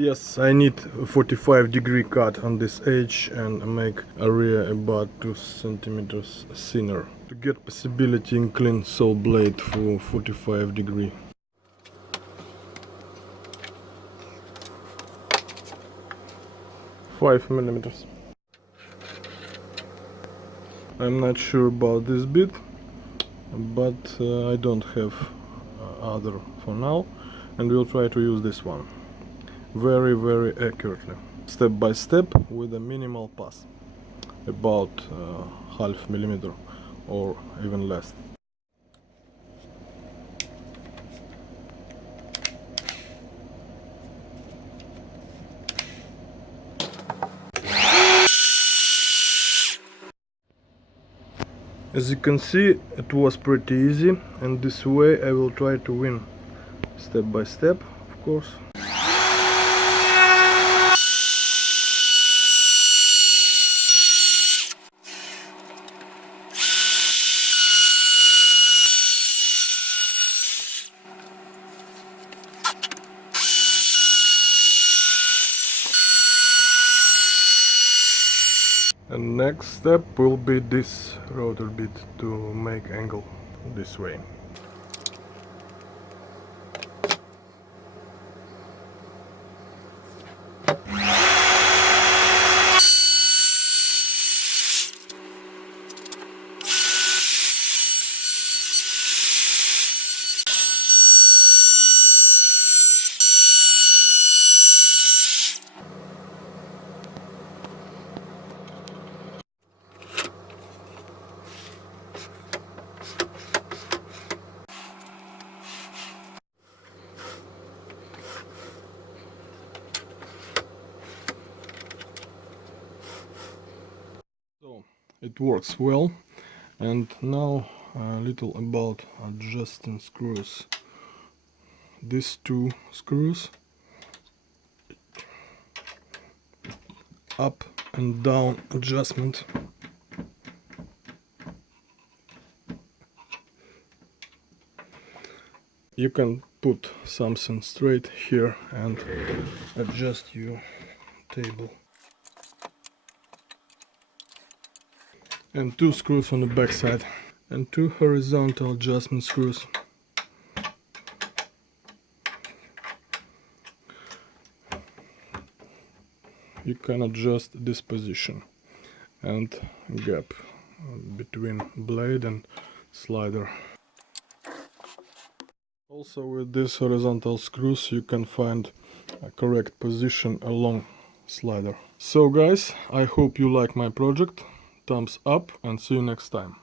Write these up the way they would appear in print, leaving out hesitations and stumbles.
Yes, I need a 45-degree cut on this edge and make area about 2 centimeters thinner to get possibility in clean saw blade for 45-degree. 5 millimeters. I'm not sure about this bit, but I don't have other for now, and we'll try to use this one very accurately, step by step, with a minimal pass, about half millimeter or even less. As you can see, it was pretty easy, and this way I will try to win step by step, of course. And next step will be this rotor bit to make angle this way. So it works well, and now a little about adjusting screws. These 2 screws, up and down adjustment. You can put something straight here and adjust your table. And 2 screws on the back side, and 2 horizontal adjustment screws. You can adjust this position and gap between blade and slider. Also, with these horizontal screws you can find a correct position along slider. So guys, I hope you like my project. Thumbs up and see you next time.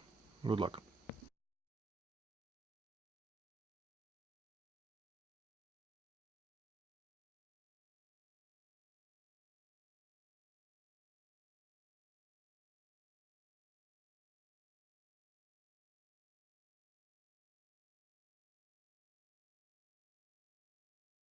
Good luck.